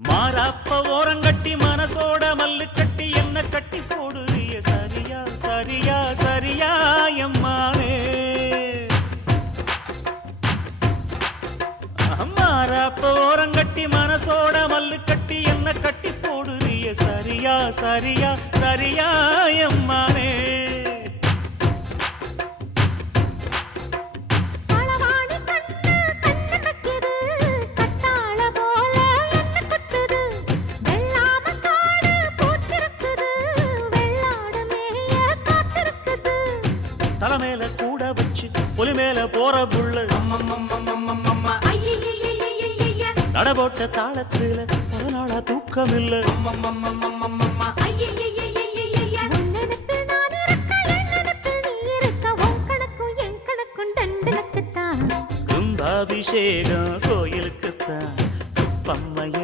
மாறாப்ப ஓரங்கட்டி மனசோட மல்லு கட்டி என்ன கட்டி போடுறிய சரியா சரியா சரியா எம்மானே மாறாப்ப ஓரங்கட்டி மனசோட மல்லு கட்டி என்ன கட்டி போடுறிய சரியா சரியா சரியா எம்மானே தலைமையில கூட வச்சு புலி மேல போற புள்ள நடபோட்ட தாளத்துல பல நாளா தூக்கம் இல்ல கும்பாபிஷேகம் கோயிலுக்குத்தான் பம்மைய